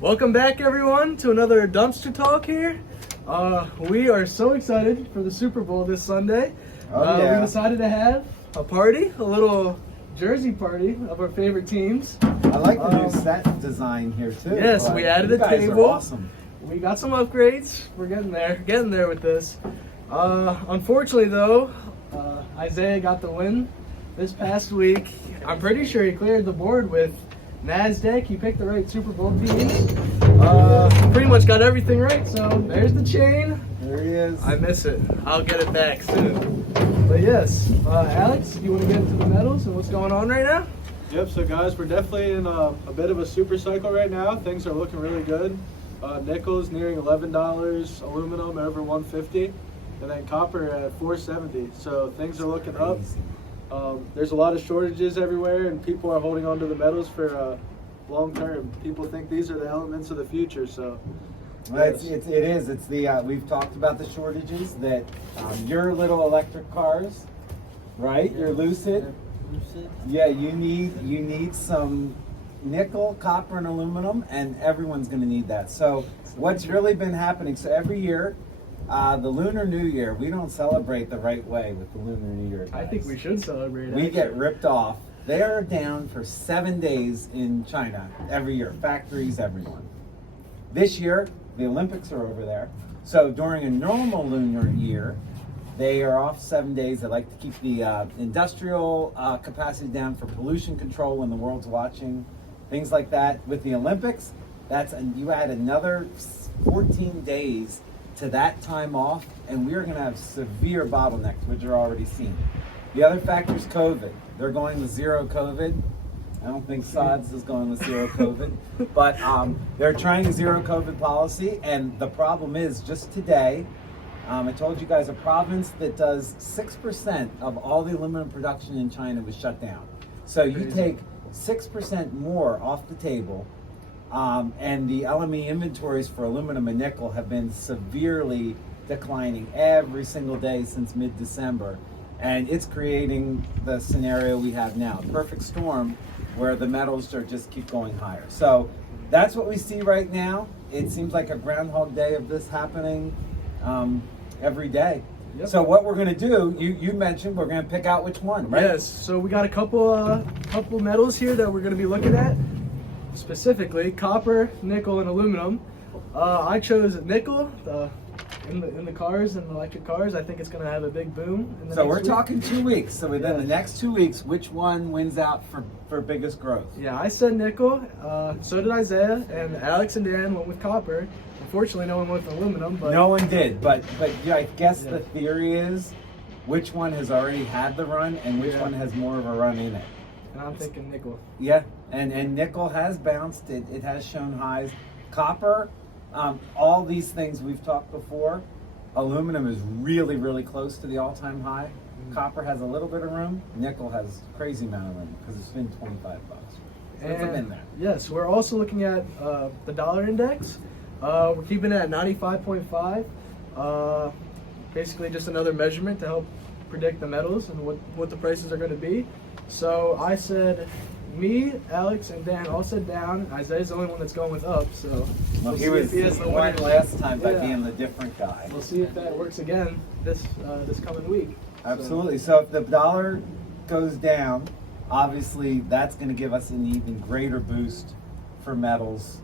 Welcome back, everyone, to another dumpster talk here. We are so excited for the Super Bowl this Sunday. We decided to have a party, a little jersey party of our favorite teams. I like the new set design here too. Yes, we added a guys table. Are awesome. We got some upgrades. We're getting there with this. Unfortunately, though, Isaiah got the win this past week. I'm pretty sure he cleared the board with NASDAQ. He picked the right Super Bowl teams. Pretty much got everything right. So there's the chain. There he is. I miss it. I'll get it back soon. But yes, Alex, you want to get into the medals and what's going on right now? Yep, so guys, we're definitely in a bit of a super cycle right now. Things are looking really good. Nickel's nearing $11, aluminum over $150, and then copper at $470. So things are looking up. There's a lot of shortages everywhere, and people are holding on to the metals for long term. People think these are the elements of the future. So Well, it is. It's the we've talked about the shortages that your little electric cars, right? Your Lucid. Yeah, you need some nickel, copper, and aluminum, and everyone's going to need that. So what's really been happening? So every year, the Lunar New Year, we don't celebrate the right way with the Lunar New Year, guys. I think we should celebrate it. We get ripped off. They are down for 7 days in China every year. Factories, everyone. This year, the Olympics are over there. So during a normal lunar year, they are off 7 days. They like to keep the industrial capacity down for pollution control when the world's watching, things like that. With the Olympics, you add another 14 days to that time off, and we're going to have severe bottlenecks, which are already seen. The other factor is COVID. They're going with zero COVID. I don't think SODS is going with zero COVID, but they're trying a zero COVID policy, and the problem is just today, I told you guys a province that does 6% of all the aluminum production in China was shut down. So you take 6% more off the table, and the LME inventories for aluminum and nickel have been severely declining every single day since mid-December. And it's creating the scenario we have now, perfect storm, where the metals are just keep going higher. So that's what we see right now. It seems like a Groundhog Day of this happening every day. Yep. So what we're going to do, you mentioned we're going to pick out which one, right? Yes. So we got a couple metals here that we're going to be looking at, specifically copper, nickel, and aluminum. I chose nickel. In the cars and the electric cars, I think it's going to have a big boom. So we're talking 2 weeks. So within the next 2 weeks, which one wins out for biggest growth? Yeah, I said nickel. So did Isaiah, and Alex and Dan went with copper. Unfortunately, no one went with aluminum. But no one did. But yeah, I guess the theory is which one has already had the run and which one has more of a run in it. And I'm thinking nickel. Yeah, and nickel has bounced. It has shown highs. Copper. All these things we've talked before, aluminum is really, really close to the all-time high. Copper has a little bit of room. Nickel has a crazy amount of room because it's been $25. So it's been there. Yes, we're also looking at the dollar index. We're keeping it at 95.5. Basically just another measurement to help predict the metals and what the prices are going to be. So I said, me, Alex, and Dan all said down. Isaiah's the only one that's going with up, so he won last time by being the different guy. We'll see if that works again this coming week. Absolutely. So if the dollar goes down, obviously that's going to give us an even greater boost for metals,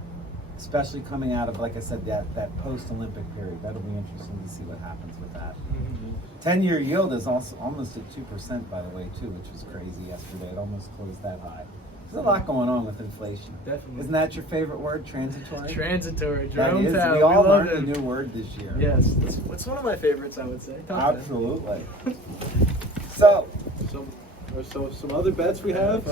especially coming out of, like I said, that post-Olympic period. That'll be interesting to see what happens with that. 10-year yield is also almost at 2%, by the way, too, which was crazy yesterday. It almost closed that high. There's a lot going on with inflation. Definitely. Isn't that your favorite word, transitory? Transitory. That is. Town, we all learned him. a new word this year. Yes. It's one of my favorites, I would say. Top Absolutely. So some other bets we have.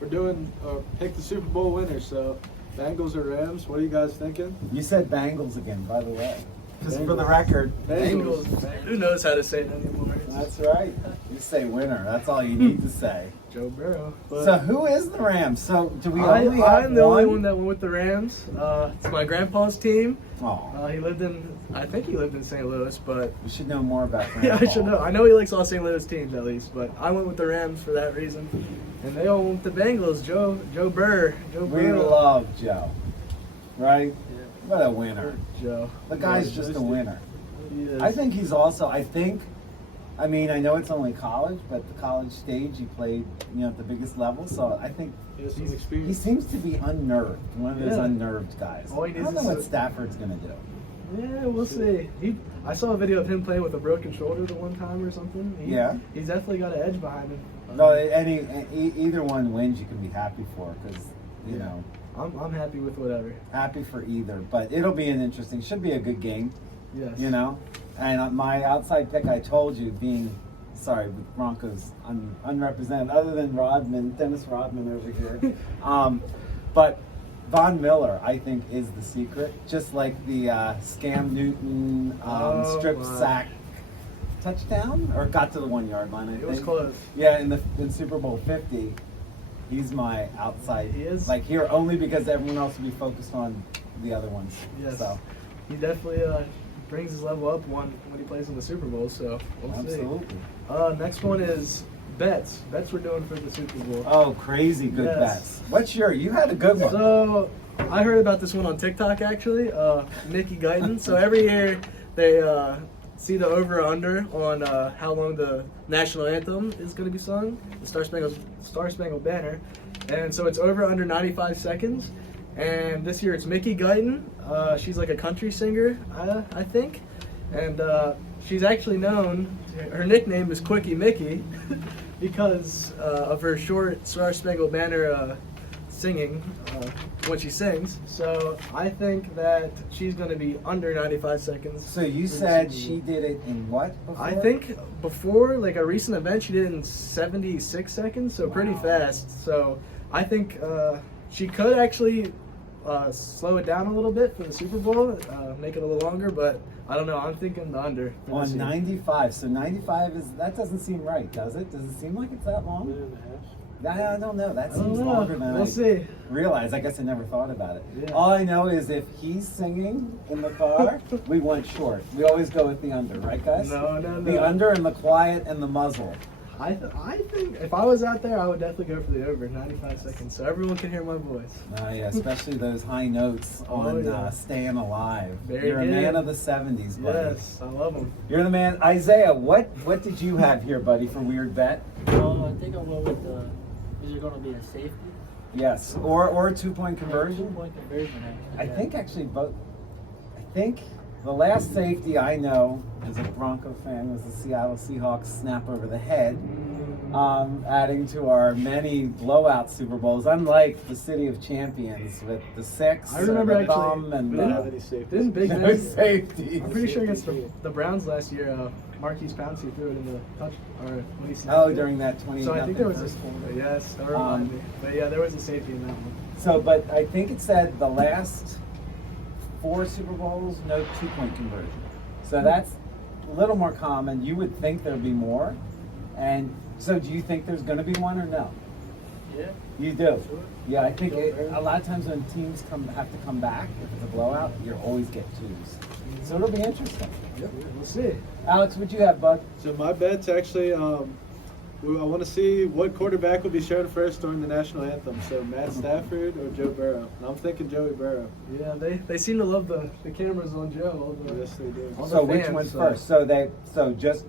We're doing pick the Super Bowl winner. So Bengals or Rams. What are you guys thinking? You said Bengals again, by the way. Just for the record. Bengals. Who knows how to say it anymore? That's right. You say winner. That's all you need to say. Joe Burrow. So who is the Rams? So do we only have I'm the only one that went with the Rams. It's my grandpa's team. I think he lived in St. Louis, but you should know more about Grandpa. Yeah, I should know. I know he likes all St. Louis teams at least, but I went with the Rams for that reason. And they all went with the Bengals. Joe Burrow. We love Joe. right? Yeah. What a winner. Joe. The guy's Yeah, just a Toasty. winner. He is. I think he's also, I mean, I know it's only college, but the college stage he played, at the biggest level. So I think He has some he experience. seems to be unnerved, one of those Yeah. unnerved guys. All he I needs don't know is what a- Stafford's going to do. Yeah, we'll see. I saw a video of him playing with a broken shoulder the one time or something. Yeah. He's definitely got an edge behind him. No, either one wins, you can be happy for because, Yeah. I'm happy with whatever. happy for either. But it'll be should be a good game, Yes. And my outside pick, I told you, with Broncos unrepresented, other than Dennis Rodman over here. But Von Miller, I think, is the secret. Just like the Scam Newton strip my. sack touchdown, or got to the 1 yard line. I think It was close. Yeah, in Super Bowl 50, he's my outside. He is? Like here only because everyone else will be focused on the other ones. Yes. So He definitely brings his level up when he plays in the Super Bowl. So we'll absolutely. see. Next one is bets. Bets we're doing for the Super Bowl. Oh, crazy good Yes. bets. You had a good one. So I heard about this one on TikTok actually. Mickey Guyton. So every year they see the over or under on how long the national anthem is going to be sung, the Star Spangled Banner, and so it's over under 95 seconds. And this year it's Mickey Guyton. She's like a country singer, I think, and she's actually known. Her nickname is Quickie Mickey because of her short Star Spangled Banner singing when she sings. So I think that she's going to be under 95 seconds. So you said she did it in what before? I think before like a recent event she did it in 76 seconds, so pretty Wow. fast. So I think she could actually slow it down a little bit for the Super Bowl, make it a little longer, but I don't know. I'm thinking the under. for this On year. 95. So 95 that doesn't seem right, does it? Does it seem like it's that long? Minute and a half. I don't know. That I don't seems know. longer than We'll I see. realized. I guess I never thought about it. Yeah. All I know is if he's singing in the car, we went short. We always go with the under, right, guys? No. The under and the quiet and the muzzle. I think if I was out there, I would definitely go for the over 95 seconds, so everyone can hear my voice. Yeah, especially those high notes on yeah. Staying Alive. Very You're good. a man of the 70s, buddy. Yes, I love them. You're the man. Isaiah, what did you have here, buddy, for weird bet? I think I'll go with is there going to be a safety? Yes, or a 2-point conversion. 2-point conversion, actually. I think actually both. I think the last safety I know as a Bronco fan was the Seattle Seahawks snap over the head, adding to our many blowout Super Bowls. Unlike the City of Champions with the 6, I remember the actually- thumb, and We don't have any safeties. Didn't Big no Ben? safety. I'm pretty sure against the Browns last year, Marquise Pouncey threw it in the touch or when he snapped Oh, it. during that 20. So I think there was a first quarter. yes, that reminded me. But yeah, there was a safety in that one. So, but I think it said the last 4 Super Bowls, no 2-point conversion. So that's a little more common. You would think there'd be more. And so do you think there's going to be one or no? Yeah. You do? Sure. Yeah, I think a lot of times when teams have to come back, if it's a blowout, you always get 2s. So it'll be interesting. Yep, we'll see. Alex, what'd you have, bud? So my bet's actually, I want to see what quarterback will be shown first during the national anthem. So Matt Stafford or Joe Burrow. And I'm thinking Joey Burrow. Yeah, they seem to love the cameras on Joe. All the, Yes, they do. all So the which fans, one's so- first? So just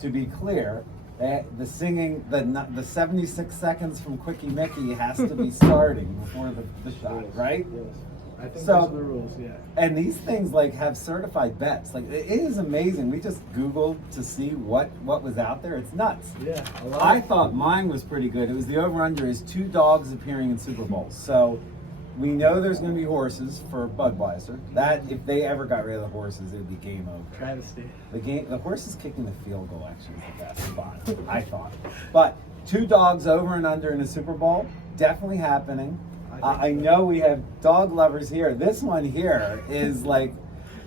to be clear, the singing, the 76 seconds from Quickie Mickey has to be starting before the shot, Yes. right? Yes. I think So- those are the rules. Yeah. And these things have certified bets. It is amazing. We just Googled to see what was out there. It's nuts. Yeah. A lot. I thought mine was pretty good. It was the over-under is 2 dogs appearing in Super Bowls. So we know there's going to be horses for Budweiser. That if they ever got rid of the horses, it would be game over. Travesty. The horses kicking the field goal actually is the best spot, I thought. But 2 dogs over and under in a Super Bowl, definitely happening. I know we have dog lovers here. This one here is like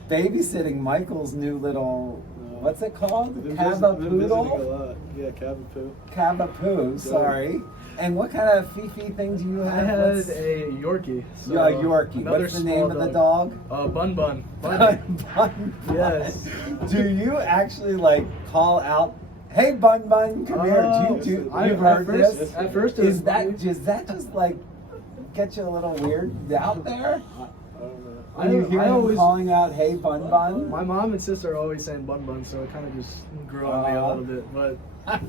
babysitting Michael's new little, what's it called? Been visiting a Cavapoodle? lot. Yeah, Cavapoo. Cavapoo, sorry. And what kind of Fifi thing do you I have? had What's- a Yorkie. So yeah, Yorkie. another What's the name small of the dog? Bun Bun. Bun Bun. Yes. Do you actually call out, "Hey Bun Bun, come here"? You've heard this? At first it Is was that just get you a little weird out there? don't know. When you hear I him always, calling out, "Hey, Bun Bun." my mom and sister are always saying bun bun, so it kind of just grew on me a little bit. But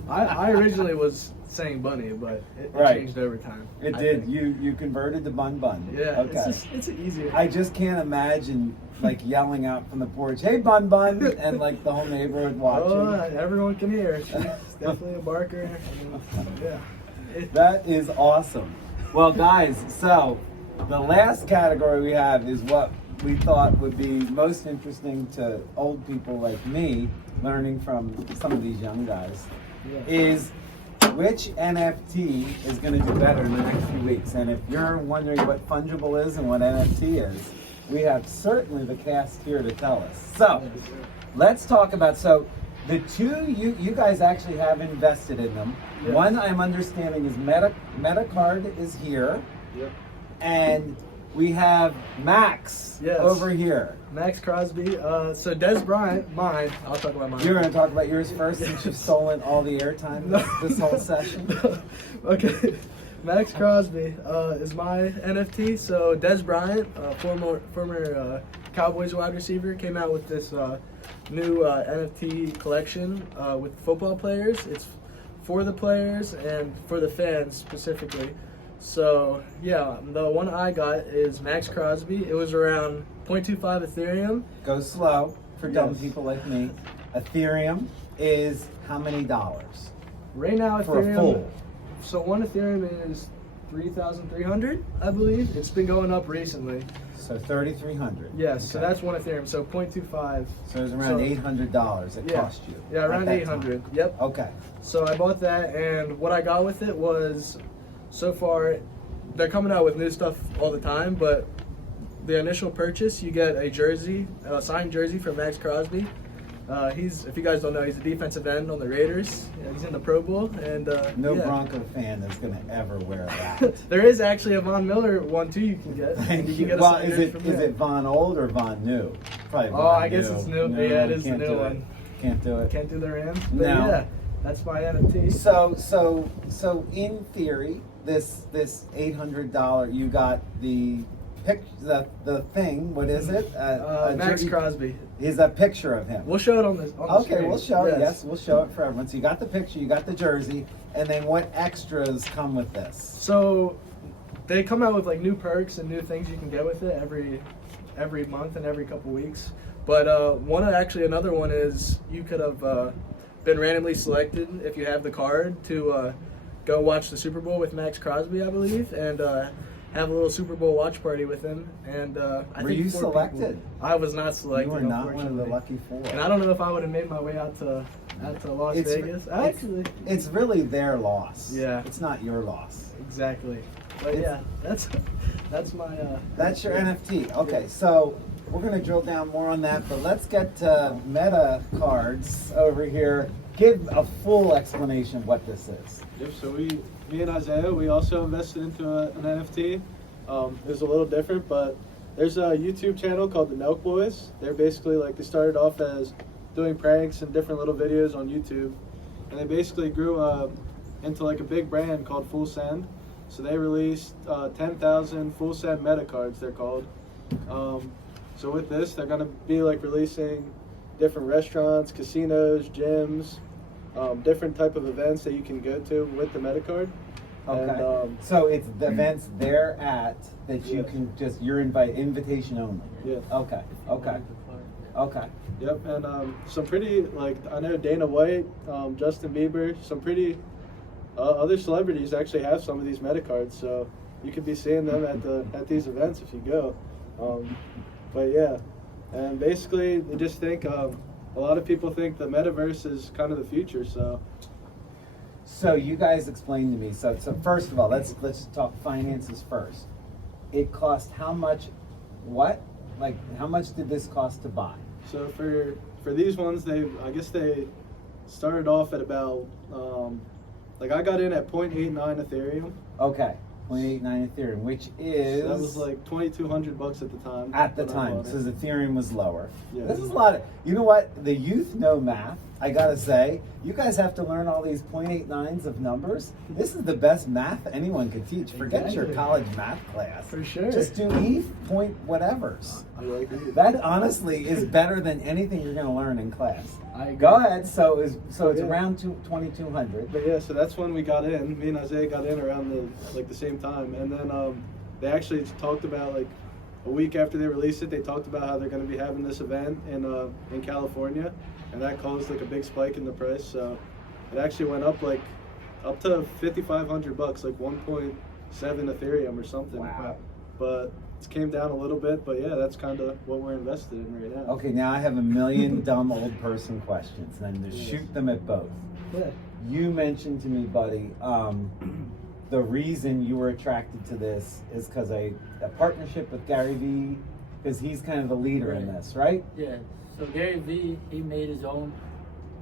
I originally was saying bunny, but it Right. changed over time. It I did. think. You converted to Bun Bun. Yeah, Okay. it's easier. I just can't imagine like yelling out from the porch, "Hey, Bun Bun," and like the whole neighborhood watching. Oh, everyone can hear. She's definitely a barker. Yeah. That is awesome. Well, guys, so the last category we have is what we thought would be most interesting to old people like me, learning from some of these young guys, is which NFT is going to do better in the next few weeks. And if you're wondering what fungible is and what NFT is, we have certainly the cast here to tell us. So let's talk about, so the two you guys actually have invested in them. Yes. One I'm understanding is MetaCard is here, Yep. and we have Maxx Yes. over here. Maxx Crosby. So Des Bryant, mine. I'll talk about mine. You're going to talk about yours first since you've stolen all the airtime this whole session. Okay. Maxx Crosby is my NFT. So Des Bryant, former Cowboys wide receiver, came out with this new NFT collection with football players. It's for the players and for the fans specifically. So yeah, the one I got is Maxx Crosby. It was around 0.25 Ethereum. Go slow for dumb Yes. people like me. Ethereum is how many dollars? Right now, For a Ethereum. full. So one Ethereum is 3,300, I believe. It's been going up recently. So 3,300. Yes, so Okay. that's one Ethereum. So 0.25. So it was around so- $800 it Yeah. cost you. Yeah, at around that 800. time. Yep. Okay. So I bought that, and what I got with it was, so far, they're coming out with new stuff all the time, but the initial purchase, you get a jersey, a signed jersey from Maxx Crosby. If you guys don't know, he's a defensive end on the Raiders. Yeah, he's in the Pro Bowl, and No yeah. Bronco fan is going to ever wear that. There is actually a Von Miller one too. You can get. Thank You you. can get a Well, signed is jersey it from is there. it Von Old or Von New? Probably Von Oh, I guess New. it's new. No, Yeah, it is the can't new do it. one. Can't do it. Can't do the Rams. But No. yeah, that's my NFT. So in theory, this $800 you got the thing. What is it? Maxx jersey- Crosby. Is a picture of him. We'll show it on the Okay, screen. we'll show it. Yes. Yes, we'll show it for everyone. So you got the picture, you got the jersey, and then what extras come with this? So they come out with like new perks and new things you can get with it every month and every couple weeks. But another one is you could have been randomly selected if you have the card to go watch the Super Bowl with Maxx Crosby, I believe, and have a little Super Bowl watch party with him. And I Were think you 4 selected? people. I was not selected. You were not one of the unfortunately. lucky four. And I don't know if I would have made my way out to Las Vegas. Actually, It's really their loss. Yeah. It's not your loss. exactly. But It's- yeah, that's my. That's your NFT. Okay, so we're going to drill down more on that, but let's get to MetaCards over here. Give a full explanation of what this is. Yep. So me and Isaiah, we also invested into an NFT. It was a little different, but there's a YouTube channel called the Nelk Boys. They're basically like, they started off as doing pranks and different little videos on YouTube, and they basically grew into like a big brand called Full Send. So they released 10,000 Full Send MetaCards, they're called. So with this, they're gonna be like releasing different restaurants, casinos, gyms, different type of events that you can go to with the MetaCard. Okay. And, So it's the events they're at that you Yes. can just, invitation only. yeah. Okay, okay, okay. Yep, and some pretty, like, I know Dana White, Justin Bieber, some pretty other celebrities actually have some of these MetaCards, so you could be seeing them at these events if you go. But yeah, and basically they just think a lot of people think the metaverse is kind of the future. So you guys explain to me. So first of all, let's talk finances first. It cost how much? What? Like how much did this cost to buy? So for these ones, I guess they started off at about like I got in at 0.89 Ethereum. Okay. 0.89 Ethereum, which is That was like $2,200 at the time. at the when I time, bought so it. the Ethereum was lower. Yeah. This is a lot of, you know what? The youth know math. I gotta say, you guys have to learn all these 0.89s of numbers. This is the best math anyone could teach. Forget your Exactly. college math class. For sure. Just do ETH point whatevers. I like it. That honestly is better than anything you're gonna learn in class. I agree. Go ahead. So it's Yeah. around 2,200. But yeah, so that's when we got in. Me and Isaiah got in around the same time, and then they actually talked about like a week after they released it. They talked about how they're going to be having this event in California, and that caused like a big spike in the price. So it actually went up like up to $5,500, like 1.7 Ethereum or something. Wow. But it came down a little bit. But yeah, that's kind of what we're invested in right now. Okay, now I have a million dumb old person questions, and I'm gonna Yes. shoot them at both. Yeah. You mentioned to me, buddy, the reason you were attracted to this is because a partnership with Gary Vee, because he's kind of the leader in Right. this, right? Yeah. So Gary Vee, he made his own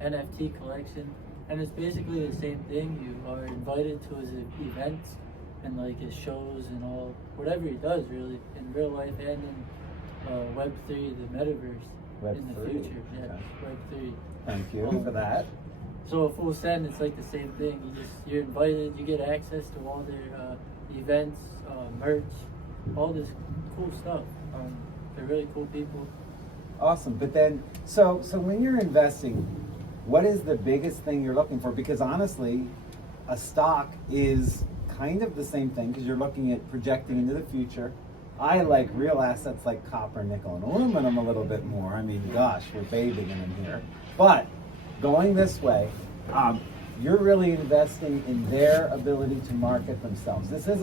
NFT collection, and it's basically the same thing. You are invited to his events and like his shows and all, whatever he does really, in real life and in Web3, the metaverse in the Web3, future. Yeah, okay. Web3. Thank you for that. So a full send, it's like the same thing. You're invited, you get access to all their events, merch, all this cool stuff. They're really cool people. Awesome. But then, so when you're investing, what is the biggest thing you're looking for? Because honestly, a stock is kind of the same thing because you're looking at projecting into the future. I like real assets like copper, nickel, and aluminum a little bit more. I mean, gosh, we're bathing in them here. But going this way, you're really investing in their ability to market themselves. This is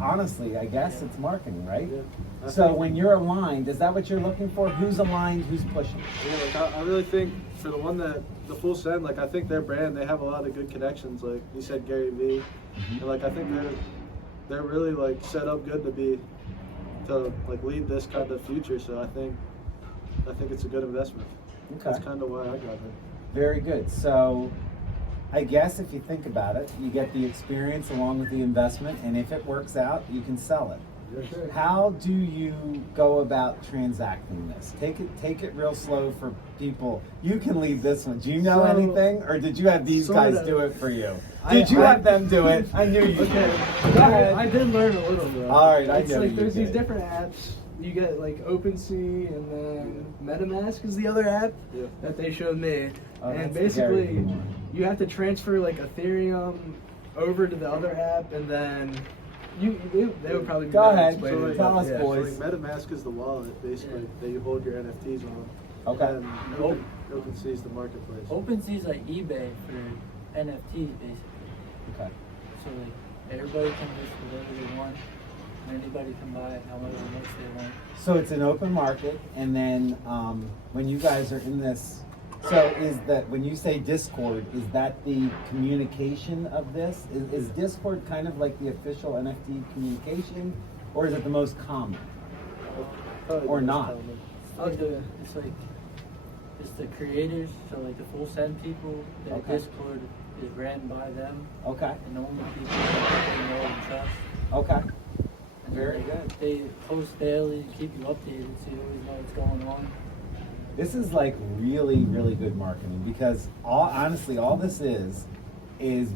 honestly, I guess it's marketing, right? Yeah. So when you're aligned, is that what you're looking for? Who's aligned? Who's pushing? Yeah, like I really think for the full send, like I think their brand, they have a lot of good connections. Like you said, Gary Vee, and like I think they're really like set up good to like lead this kind of future. So I think it's a good investment. Okay. That's kind of why I got it. Very good. So I guess if you think about it, you get the experience along with the investment, and if it works out, you can sell it. Yes. How do you go about transacting this? Take it real slow for people. You can lead this one. Do you know So, anything, or did you have these sort guys of. do it for you? I- Did you I- have them do it? I knew you. Okay. did. Go ahead. I did learn a little bit. All right, I It's know like you there's these did. different apps. You get like OpenSea, and then MetaMask is the other app Yeah. that they showed me. Oh, And that's the Gary basically, Vee one. you have to transfer like Ethereum over to the other app, and then they would probably be Go better ahead. explaining So, it, tell but us, yeah. boys. So like MetaMask is the wallet basically that you hold your NFTs on. Okay. And OpenSea is the marketplace. OpenSea is like eBay for NFTs basically. Okay. So like everybody can list whatever they want, and anybody can buy it however much they want. So it's an open market, and then when you guys are in this, so is that when you say Discord, is that the communication of this? Is Discord kind of like the official NFT communication, or is it the most common? Probably Or the most not. common. It's like it's the creators, so like the full send people. Their Okay. Discord is ran by them, Okay. and only people that they know and trust. Okay. And Very they, good. They post daily to keep you updated, so you always know what's going on. This is like really, really good marketing because honestly, all this is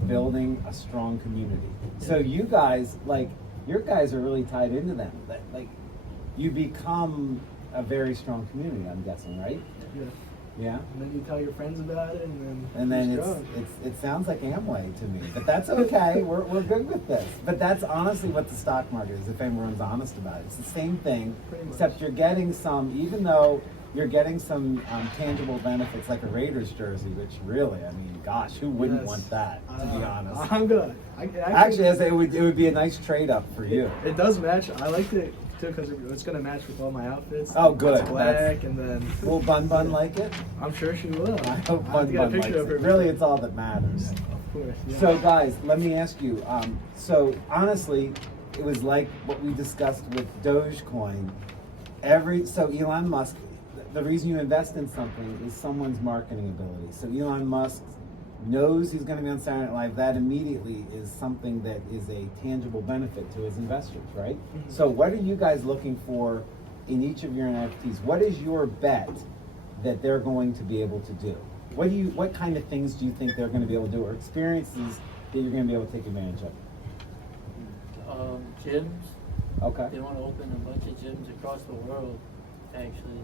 building a strong community. So you guys, your guys are really tied into them. Like, you become a very strong community, I'm guessing, right? Yeah. Yeah. And then you tell your friends about it, and And then it's strong. it sounds like Amway to me, but that's okay. we're good with this. But that's honestly what the stock market is. If everyone's honest about it, it's the same thing, Pretty much. except you're getting some. Even though you're getting some tangible benefits, like a Raiders jersey, which really, I mean, gosh, who wouldn't Yes. want that? To be honest, I'm good. actually, I say it would be a nice trade up for you. It does match. I liked it too because it's gonna match with all my outfits. Oh, good. It's black, and then Will Bun Bun like it? I'm sure she will. I hope I'll have Bun to get a Bun likes picture of her. it. Really, it's all that matters. Of course. Yeah. So guys, let me ask you, so honestly, it was like what we discussed with Dogecoin. So Elon Musk, the reason you invest in something is someone's marketing ability. So Elon Musk knows he's going to be on Saturday Night Live, that immediately is something that is a tangible benefit to his investors, right? Mhm. So what are you guys looking for in each of your NFTs? What is your bet that they're going to be able to do? What kind of things do you think they're going to be able to do, or experiences that you're going to be able to take advantage of? Gyms. Okay. They want to open a bunch of gyms across the world, actually.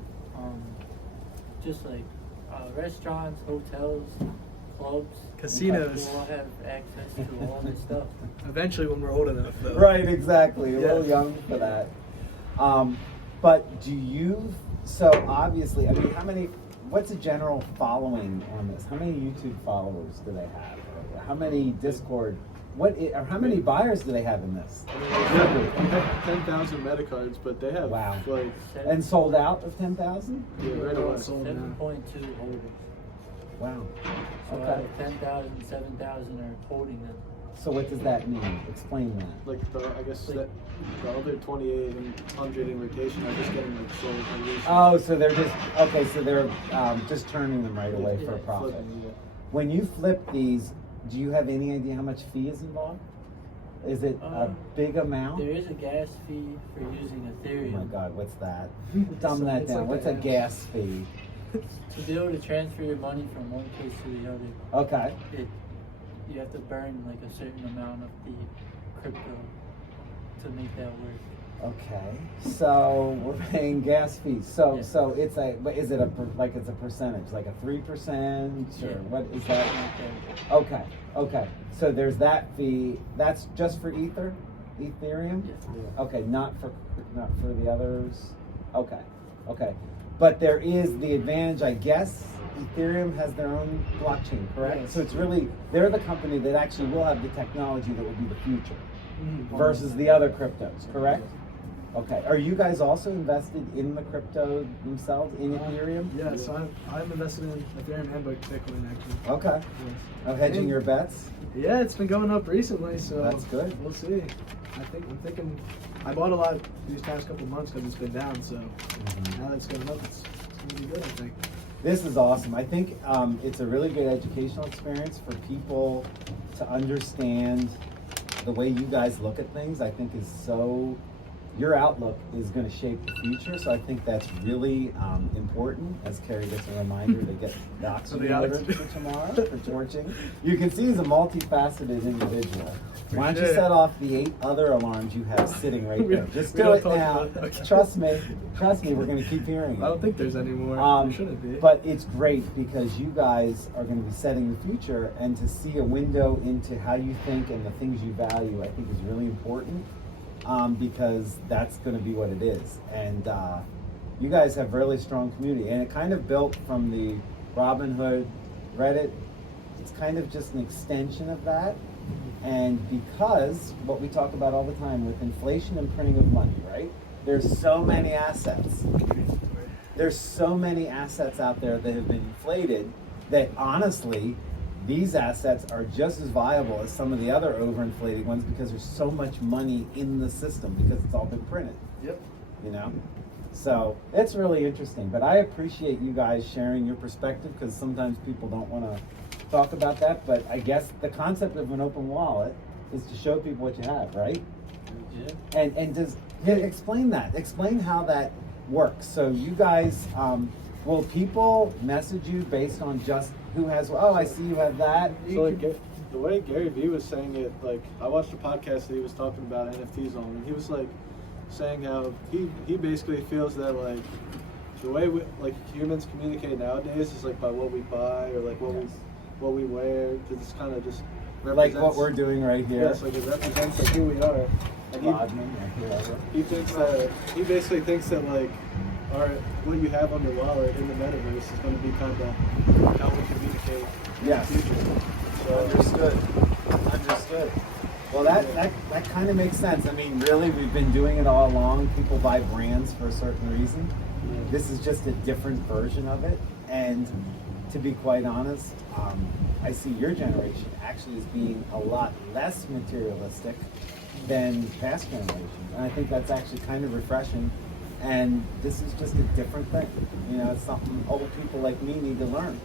Just like restaurants, hotels, clubs. Casinos. We'll all have access to all this stuff. Eventually, when we're old enough, though. Right, exactly. A little Yeah. young for that. But do you, so obviously, I mean, what's the general following on this? How many YouTube followers do they have? How many Discord, or how many buyers do they have in this? We have 10,000 MetaCards, but they have Wow. like And sold out of 10,000? yeah, right away. Sold now. 7.2 holders. Wow. So out Okay. of 10,000, 7,000 are holding them. So what does that mean? Explain that. Like I guess that the other 2,800 in rotation are just getting like sold. and used. Oh, so they're just turning them right away for a Yeah, profit. Flipping, yeah. When you flip these, do you have any idea how much fee is involved? Is it a big amount? There is a gas fee for using Oh Ethereum. my God, what's that? Dumb that It's down. like What's a a gas fee? To be able to transfer your money from one place to the other, Okay. you have to burn like a certain amount of the crypto to make that work. Okay. So we're paying gas fees. So Yeah. so it's but is it it's a percentage, like a 3% or Yeah. what is that? Like Okay. Okay. So there's that fee. That's just for Ethereum? Yeah. Okay, not for the others. Okay. Okay. But there is the advantage, I guess. Ethereum has their own blockchain, correct? Yes. So it's really, they're the company that actually will have the technology that will be the future Mhm. versus the other cryptos, correct? Okay. Are you guys also invested in the crypto themselves, in Ethereum? Yes, I'm invested in Ethereum and Bitcoin actually. Okay. Yes. Hedging And- your bets? Yeah, it's been going up recently, so That's good. We'll see. I'm thinking I bought a lot these past couple months because it's been down. So now that it's going up, it's gonna be good. I think. This is awesome. I think it's a really good educational experience for people to understand the way you guys look at things. I think is so, your outlook is going to shape the future. So I think that's really important. As Carrie gets a reminder to get the oxygen Alex- ordered for tomorrow for torching. You can see he's a multifaceted individual. For Why don't you sure. set off the 8 other alarms you have sitting right there? Just we do don't it talk now. about it. Okay. Trust me, we're going to keep hearing it. I don't think there's any more. There shouldn't be. But it's great because you guys are going to be setting the future, and to see a window into how you think and the things you value, I think is really important, because that's going to be what it is. And you guys have really strong community, and it kind of built from the Robinhood Reddit. It's kind of just an extension of that. And because what we talk about all the time with inflation and printing of money, right? There's so many assets. There's so many assets out there that have been inflated that honestly, these assets are just as viable as some of the other overinflated ones because there's so much money in the system because it's all been printed, Yep. you know? So it's really interesting, but I appreciate you guys sharing your perspective because sometimes people don't want to talk about that, but I guess the concept of an open wallet is to show people what you have, right? Yeah. And explain that. Explain how that works. So you guys, will people message you based on just who has? Oh, I see you have that. So like the way Gary Vee was saying it, like I watched a podcast that he was talking about NFTs on, and he was like saying how he basically feels that like the way like humans communicate nowadays is like by what we buy or like what we wear. This kind of just Like represents, what we're doing right here. Yes, like it represents like who we are. And Rodman, or whoever. he thinks that he basically thinks that like what you have on your wallet in the metaverse is going to be kind of how we communicate Yes. in the future. So, Understood. Well, that kind of makes sense. I mean, really, we've been doing it all along. People buy brands for a certain reason. This is just a different version of it. And to be quite honest, I see your generation actually as being a lot less materialistic than past generations. And I think that's actually kind of refreshing And this is just a different thing. You know, it's something old people like me need to learn.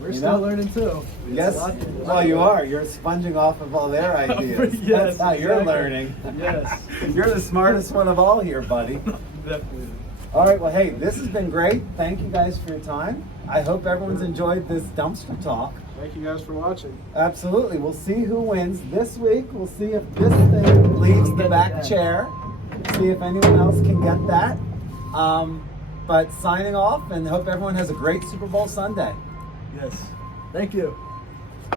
We're You still know? learning too. It's Yes, a lot- well, you are. You're sponging off of all their ideas. Yes, That's how you're exactly. learning. Yes. You're the smartest one of all here, buddy. Definitely. All right, well, hey, this has been great. Thank you guys for your time. I hope everyone's enjoyed this dumpster talk. Thank you guys for watching. Absolutely. We'll see who wins this week. We'll see if this thing leaves the back chair. See if anyone else can get that. But signing off, and hope everyone has a great Super Bowl Sunday. Yes. Thank you.